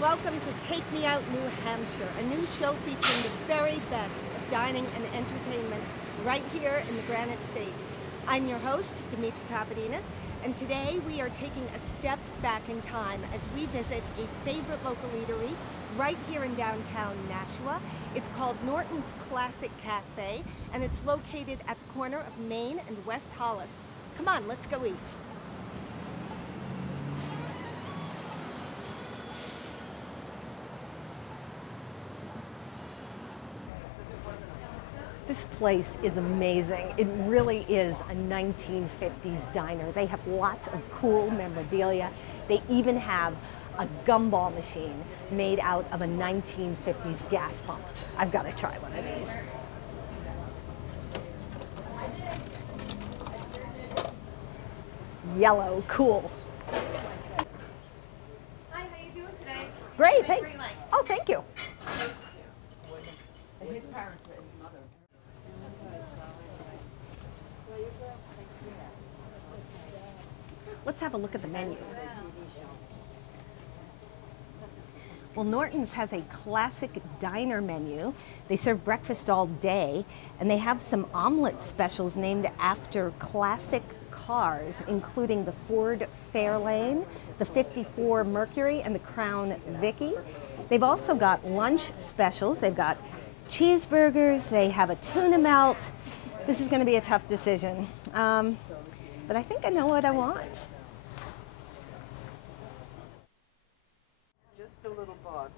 Welcome to Take Me Out New Hampshire, a new show featuring the very best of dining and entertainment right here in the Granite State. I'm your host, Demitra, and today we are taking a step back in time as we visit a favorite local eatery right here in downtown Nashua. It's called Norton's Classic Cafe, and it's located at the corner of Main and West Hollis. Come on, let's go eat. This place is amazing. It really is a 1950s diner. They have lots of cool memorabilia. They even have a gumball machine made out of a 1950s gas pump. I've got to try one of these. Yellow, cool. Hi, how you doing today? Great, thanks. Oh, thank you. His parents were his mother. Let's have a look at the menu. Well, Norton's has a classic diner menu. They serve breakfast all day, and they have some omelet specials named after classic cars, including the Ford Fairlane, the 54 Mercury, and the Crown Vicky. They've also got lunch specials. They've got cheeseburgers, they have a tuna melt. This is going to be a tough decision, but I think I know what I want. Just a little box.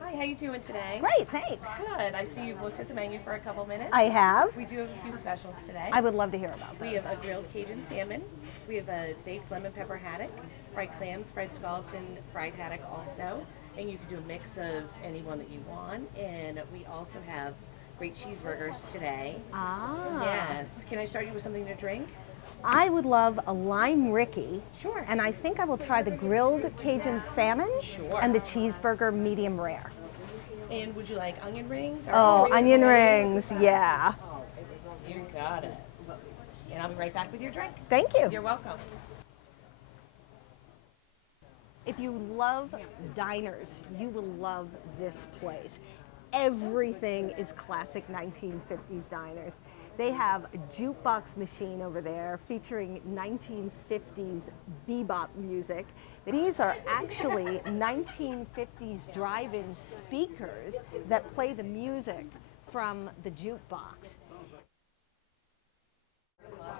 Hi, how you doing today? Great, thanks. Good. I see you've looked at the menu for a couple minutes. I have. We do have a few specials today. I would love to hear about We those. have a grilled Cajun salmon. We have a baked lemon pepper haddock, fried clams, fried scallops, and fried haddock also. And you can do a mix of any one that you want. And we also have great cheeseburgers today. Ah. Yes. Can I start you with something to drink? I would love a lime Ricky. Sure. And I think I will try the grilled Cajun salmon Sure. and the cheeseburger medium rare. And would you like onion rings? Or Oh, onion rings, yeah. You got it. And I'll be right back with your drink. Thank you. You're welcome. If you love diners, you will love this place. Everything is classic 1950s diners. They have a jukebox machine over there featuring 1950s bebop music. These are actually 1950s drive-in speakers that play the music from the jukebox.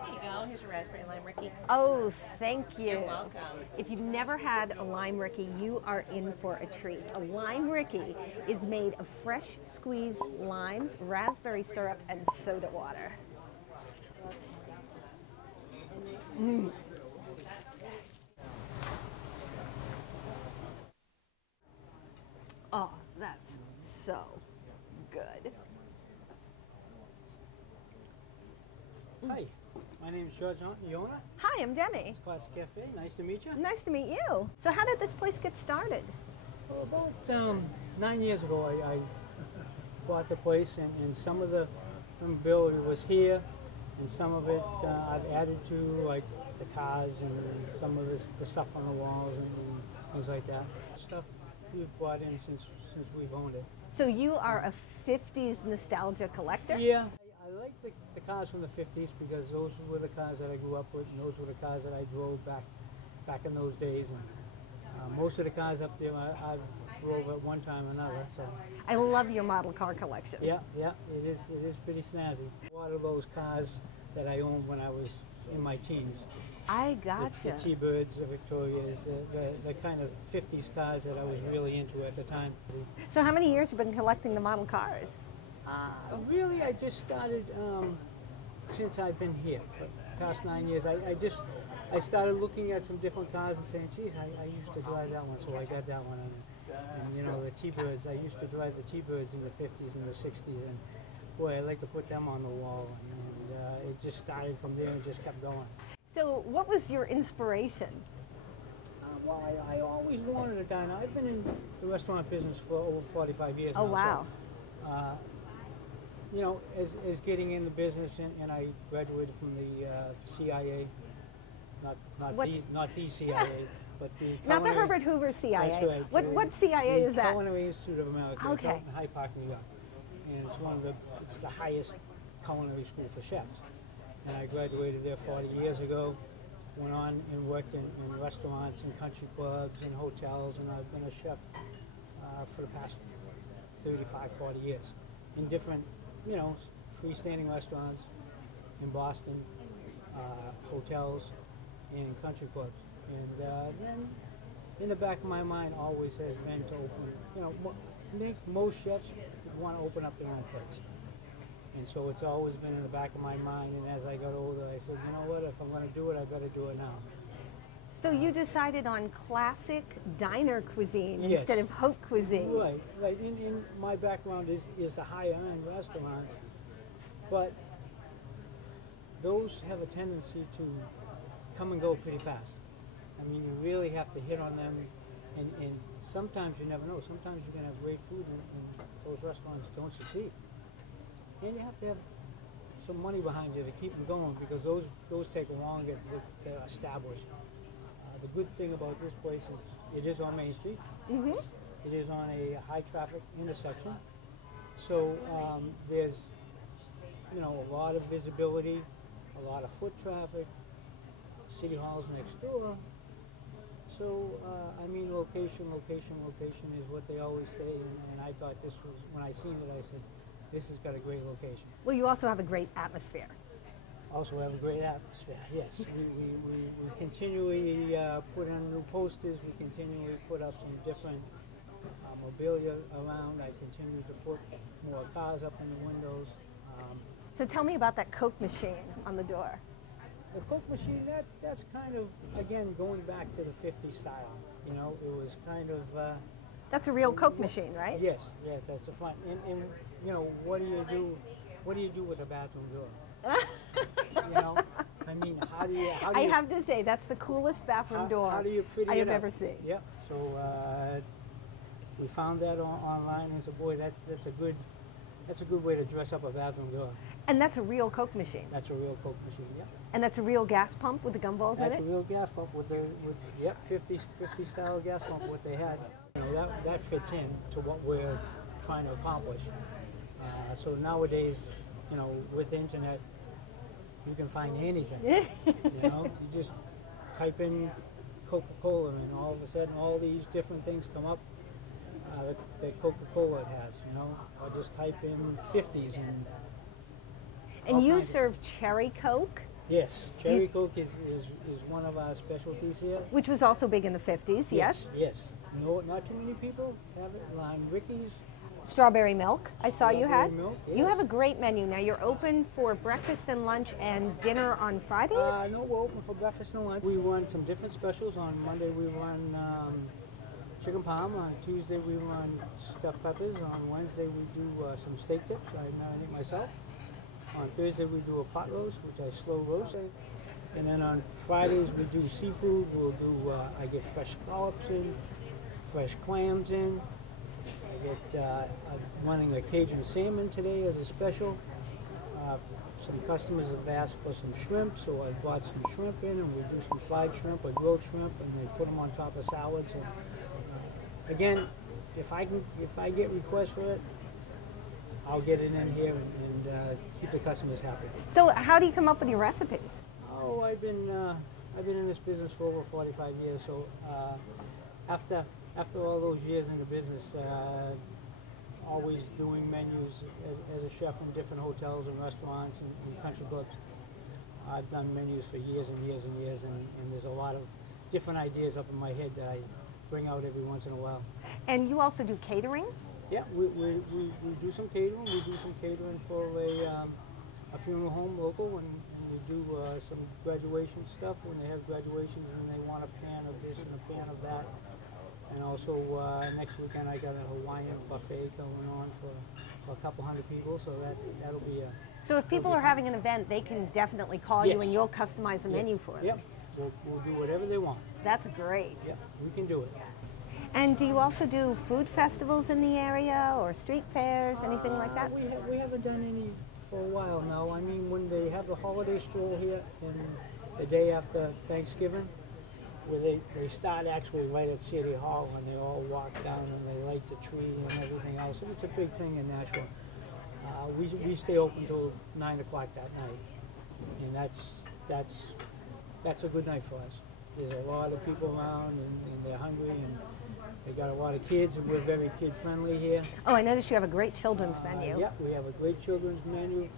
Here you go. Here's your raspberry lime Ricky. Oh, thank you. You're welcome. If you've never had a lime Ricky, you are in for a treat. A lime Ricky is made of fresh squeezed limes, raspberry syrup, and soda water. Mm. Oh, that's so good. Hi, my name is George Iona. Hi, I'm Demi. Classic Cafe. Nice to meet you. Nice to meet you. So how did this place get started? Well, about 9 years ago, I bought the place, and some of the memorabilia was here, and some of it I've added to, like the cars and some of the stuff on the walls and things like that. Stuff we've bought in since we've owned it. So you are a 50s nostalgia collector? Yeah. I like the cars from the 50s because those were the cars that I grew up with, and those were the cars that I drove back in those days. And most of the cars up there I drove at one time or another. So I love your model car collection. yeah, it is pretty snazzy. A lot of those cars that I owned when I was in my teens. I gotcha. The T-Birds, the Victorias, the kind of 50s cars that I was really into at the time. So how many years have you been collecting the model cars? Really, I just started since I've been here for the past 9 years. I started looking at some different cars and saying, geez, I used to drive that one, so I got that one. And you know, the T-Birds, I used to drive the T-Birds in the 50s and the 60s, and boy, I like to put them on the wall. And it just started from there and just kept going. So what was your inspiration? Well, I always wanted a diner. I've been in the restaurant business for over 45 years now. Oh, wow. So, you know, as getting in the business, and I graduated from the CIA, not the CIA, But the Not the culinary- Herbert Hoover CIA. That's right. What CIA the is that? Culinary Institute of America. It's Okay. out in Hyde Park, New York. And it's the highest culinary school for chefs. And I graduated there 40 years ago. Went on and worked in restaurants and country clubs and hotels, and I've been a chef for the past 35, 40 years in different, freestanding restaurants in Boston, hotels, and country clubs. And then in the back of my mind always has been to open, I think most chefs want to open up their own place. And so it's always been in the back of my mind, and as I got older, I said, you know what, if I'm going to do it, I better do it now. So you decided on classic diner cuisine Yes. instead of haute cuisine. Right. In my background is the higher-end restaurants, but those have a tendency to come and go pretty fast. I mean, you really have to hit on them, and sometimes you never know. Sometimes you can have great food, and those restaurants don't succeed. And you have to have some money behind you to keep them going, because those take longer to establish. The good thing about this place is it is on Main Street. Mm-hmm. It is on a high traffic intersection. So there's a lot of visibility, a lot of foot traffic. City Hall's next door. So location is what they always say, and I thought this was, when I seen it, I said, this has got a great location. Well, you also have a great atmosphere. Also have a great atmosphere, yes. We continually put on new posters. We continually put up some different mobilia around. I continue to put more cars up in the windows. So tell me about that Coke machine on the door. The Coke machine, that's kind of, again, going back to the 50s style. It was kind of... That's a real Coke machine, right? Yes, that's the front. And what do you do with a bathroom door? I mean, how do you I have to say, that's the coolest bathroom door how do you pretty I it have up? ever seen. Yep. So we found that online and said, boy, that's a good way to dress up a bathroom door. And that's a real Coke machine. That's a real Coke machine. Yep. And that's a real gas pump with the gumballs in That's it? a real gas pump with 50 style gas pump. What they had, that fits in to what we're trying to accomplish. So nowadays, with the internet, you can find anything. You just type in Coca-Cola, and all of a sudden, all these different things come up that Coca-Cola has. Or just type in 50s And you serve cherry Coke, Yes, cherry Coke is one of our specialties here. which was also big in the 50s, yes? Yes. No, not too many people have it. Lime Ricky's. Strawberry milk, I saw you had. Strawberry milk, You yes. have a great menu. Now you're open for breakfast and lunch and dinner on Fridays? No, we're open for breakfast and lunch. We run some different specials. On Monday we run chicken parm. On Tuesday we run stuffed peppers. On Wednesday we do some steak tips. I marinate myself. On Thursday we do a pot roast, which I slow roast. And then on Fridays we do seafood. We'll do, I get fresh scallops in, fresh clams in. I'm running a Cajun salmon today as a special. Some customers have asked for some shrimp, so I bought some shrimp in, and we do some fried shrimp or grilled shrimp, and they put them on top of salads. And, again, if I get requests for it, I'll get it in here and keep the customers happy. So how do you come up with your recipes? Oh, I've been in this business for over 45 years. So after all those years in the business, always doing menus as a chef in different hotels and restaurants and country clubs, I've done menus for years and years and years, and there's a lot of different ideas up in my head that I bring out every once in a while. And you also do catering? Yeah, we do some catering. We do some catering for a funeral home local, and we do some graduation stuff when they have graduations and they want a pan of this and a pan of that. And also next weekend I got a Hawaiian buffet going on for a couple hundred people, so that'll be a... So if people are having an event, they can definitely call you and you'll customize the menu for them? Yep, we'll do whatever they want. That's great. Yep, we can do it. And do you also do food festivals in the area or street fairs, anything like that? We haven't done any for a while now. I mean, when they have the holiday stroll here and the day after Thanksgiving, where they start actually right at City Hall, and they all walk down and they light the tree and everything else. And it's a big thing in Nashua. We stay open till 9 o'clock that night, and that's a good night for us. There's a lot of people around, and they're hungry, and they got a lot of kids, and we're very kid-friendly here. Oh, I noticed you have a great children's menu. Yeah, we have a great children's menu.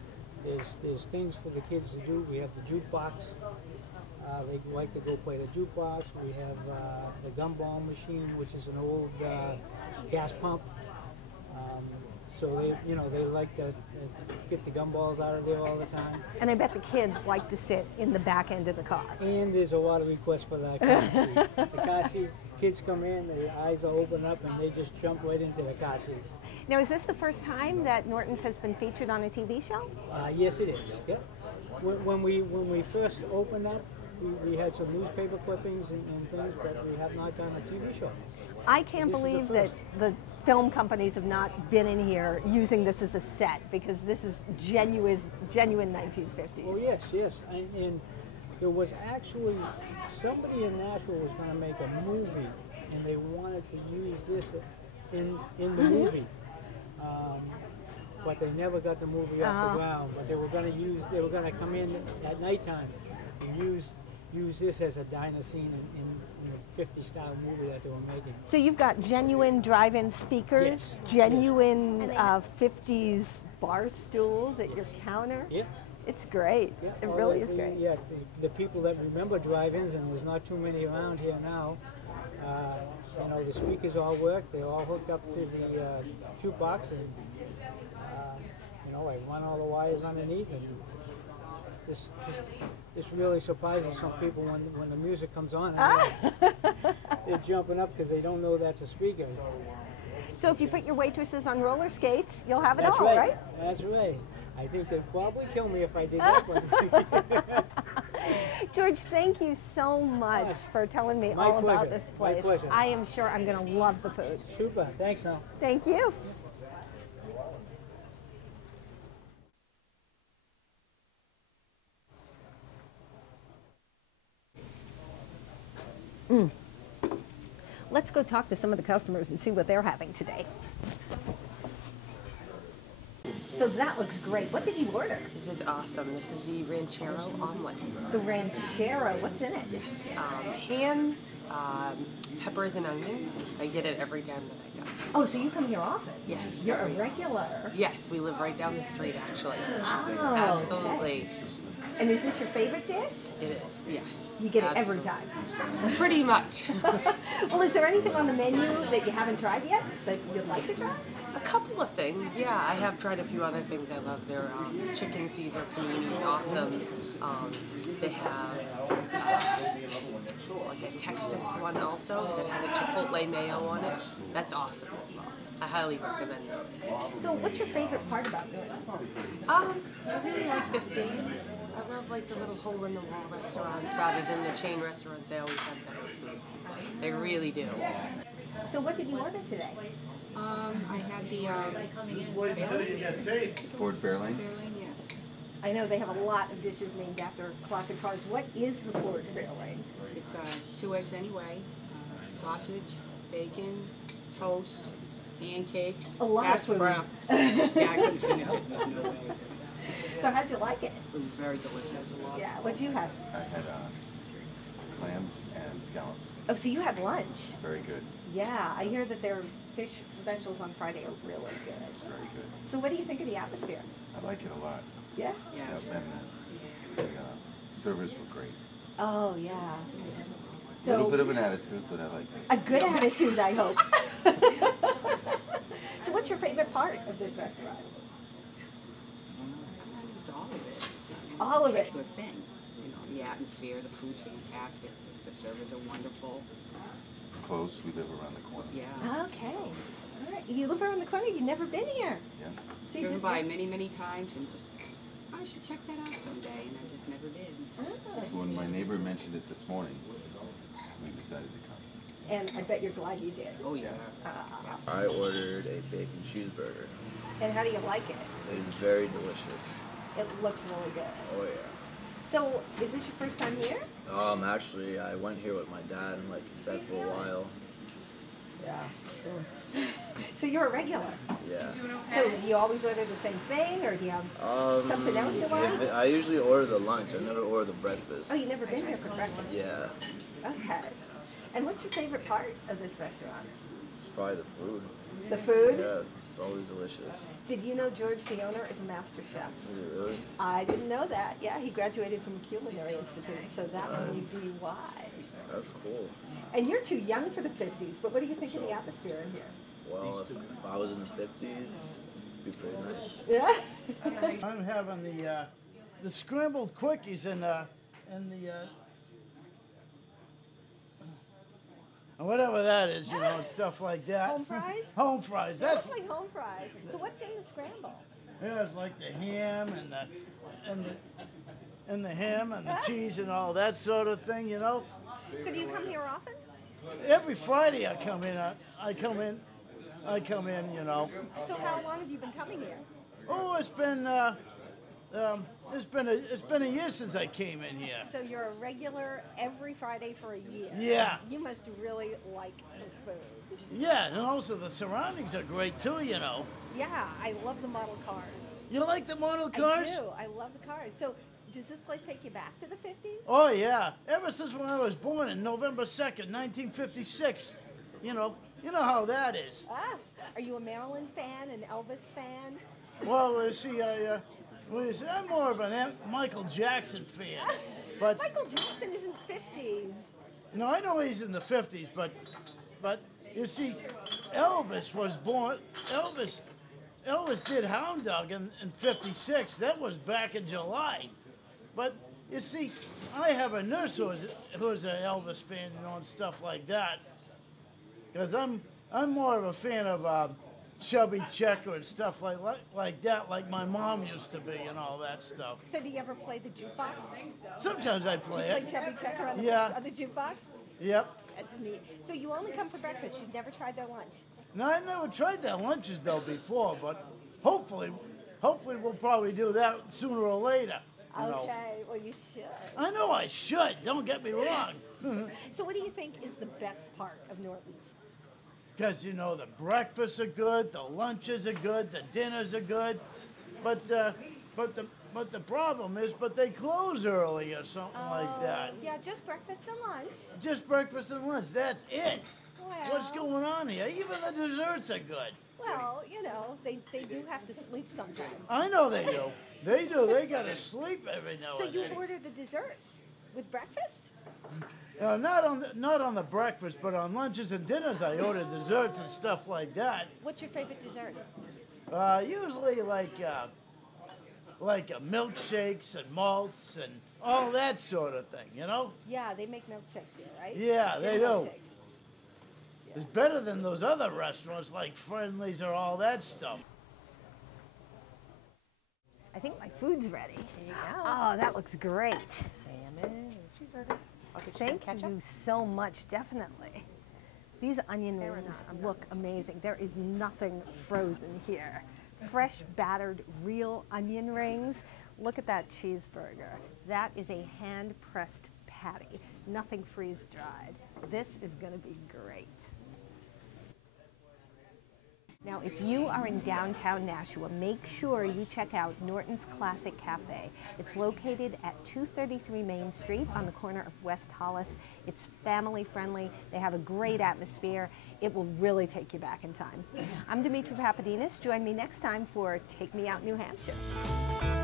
There's things for the kids to do. We have the jukebox. They like to go play the jukebox. We have the gumball machine, which is an old gas pump. So they like to get the gumballs out of there all the time. And I bet the kids like to sit in the back end of the car. And there's a lot of requests for that car seat. The car seat, kids come in, their eyes are open up, and they just jump right into the car seat. Now, is this the first time that Norton's has been featured on a TV show? Yes, it is. Yep. When we first opened up, we had some newspaper clippings and things, but we have not done a TV show. I can't believe that the film companies have not been in here using this as a set, because this is genuine 1950s. Oh yes, and there was actually somebody in Nashua was going to make a movie, and they wanted to use this in the movie, but they never got the movie off the ground. But they were going to come in at nighttime and use this as a diner scene in the 50-style movie that they were making. So you've got genuine drive-in speakers, Yes. genuine 50s bar stools at your counter. Yeah. It's great. Yeah, It all really the- is great. Yeah, the people that remember drive-ins, and there's not too many around here now. The speakers all work. They're all hooked up to the jukebox, and I run all the wires underneath, and this really surprises some people when the music comes on. They're jumping up because they don't know that's a speaker. So if you put your waitresses on roller skates, you'll have it That's all, right. That's right. I think they'd probably kill me if I did that one. George, thank you so much for telling me My all about pleasure. this My place. pleasure. I am sure I'm going to love the food. Super. Thanks, now. Thank you. Let's go talk to some of the customers and see what they're having today. So that looks great. What did you order? This is awesome. This is the ranchero omelet. The ranchero. What's in it? Ham, peppers, and onions. I get it every time that I go. Oh, so you come here often? Yes. You're a regular. Yes, we live right down the street, actually. Oh, Absolutely. okay. And is this your favorite dish? It is, yes. You get it every Absolutely. time. Pretty much. Well, is there anything on the menu that you haven't tried yet that you'd like to try? A couple of things, yeah. I have tried a few other things I love. Their chicken Caesar panini is awesome. They have like a Texas one also that has a chipotle mayo on it. That's awesome as well. I highly recommend those. So what's your favorite part about Norton's? I really like the theme. I love like the little hole-in-the-wall restaurants rather than the chain restaurants. They always have better food. They really do. So what did you order today? I had the Ford Fairlane. yes. I know they have a lot of dishes named after classic cars. What is the Ford Fairlane? It's 2 eggs anyway, sausage, bacon, toast, pancakes, A lot of hash food. browns. Yeah, I couldn't finish it. There's no way. So how'd you like it? It was very delicious. Yeah, what'd you have? I had clams and scallops. Oh, so you had lunch. Very good. Yeah, I hear that their fish specials on Friday are really good. Very good. So what do you think of the atmosphere? I like it a lot. Yeah? Yes. Yeah, and the servers were great. Oh, yeah. A little So bit of an attitude, but I like it. a good attitude, I hope. So what's your favorite part of this restaurant? It's all of it. All of It's it. a good thing. You know, the atmosphere, the food's fantastic. The servers are wonderful. Close, we live around the corner. Yeah. Okay. All right. You live around the corner. You've never been here. Yeah. See, Driven just by many, many times and just, I should check that out someday, and I just never did. Oh. So when my neighbor mentioned it this morning, we decided to come. And I bet you're glad you did. Oh, yeah. I ordered a bacon cheeseburger. And how do you like it? It is very delicious. It looks really good. Oh yeah. So, is this your first time here? Actually, I went here with my dad, and like he said, for a while. Yeah. So you're a regular. Yeah. So do you always order the same thing, or do you have something else you want? I usually order the lunch. I never order the breakfast. Oh, you've never been here for breakfast? Yeah. Okay. And what's your favorite part of this restaurant? It's probably the food. The food? Yeah, it's always delicious. Did you know George, the owner, is a master chef? Is it really? I didn't know that. Yeah, he graduated from Culinary Institute, so that may be why. That's cool. And you're too young for the 50s, but what do you think of the atmosphere in here? Well, if I was in the 50s, it'd be pretty nice. Yeah? I'm having the scrambled quickies and the whatever that is, you know, and stuff like that. Home fries? Home fries. That's That's like home fries. So what's in the scramble? yeah, it's like the ham and the ham and the cheese and all that sort of thing, you know. So do you come here often? Every Friday I come in. I come in, you know. So how long have you been coming here? Oh, it's been a year since I came in here. So you're a regular every Friday for a year. Yeah. You must really like the food. Yeah, and also the surroundings are great too, you know. Yeah, I love the model cars. You like the model cars? I do. I love the cars. So does this place take you back to the 50s? Oh yeah, ever since when I was born in November 2nd, 1956. You know how that is. Ah, are you a Marilyn fan, an Elvis fan? Well, see, I'm more of an Michael Jackson fan. But Michael Jackson isn't 50s. no, I know he's in the 50s, but you see, Elvis was born. Elvis did Hound Dog in 56. That was back in July. But you see, I have a nurse who's an Elvis fan, you know, and stuff like that. Because I'm more of a fan of Chubby Checker and stuff like that, like my mom used to be and all that stuff. So do you ever play the jukebox? Sometimes I play You it. play Chubby Checker on Yeah. the jukebox? Yep. That's neat. So you only come for breakfast. You've never tried their lunch? No, I never tried their lunches though before, but hopefully we'll probably do that sooner or later. You know. Okay, well you should. I know I should. Don't get me wrong. So what do you think is the best part of Norton's? Because, you know, the breakfasts are good, the lunches are good, the dinners are good, but the problem is, they close early or something like that. Yeah, just breakfast and lunch. Just breakfast and lunch, that's it. Well, What's going on here? Even the desserts are good. Well, you know, they do have to sleep sometimes. I know they do. They do. They gotta sleep every now So and you then. order the desserts with breakfast? Not on the breakfast, but on lunches and dinners, I order desserts and stuff like that. What's your favorite dessert? Usually like milkshakes and malts and all that sort of thing, you know? Yeah, they make milkshakes here, right? Yeah, they do. Milkshakes. It's better than those other restaurants like Friendly's or all that stuff. I think my food's ready. There you go. Oh, that looks great. Salmon and cheeseburger. I'll get you some Thank ketchup. you so much, definitely. These onion rings look amazing. There is nothing frozen here. Fresh, battered, real onion rings. Look at that cheeseburger. That is a hand-pressed patty, nothing freeze-dried. This is going to be great. Now, if you are in downtown Nashua, make sure you check out Norton's Classic Cafe. It's located at 233 Main Street on the corner of West Hollis. It's family friendly. They have a great atmosphere. It will really take you back in time. I'm Demitra Papadinas. Join me next time for Take Me Out New Hampshire.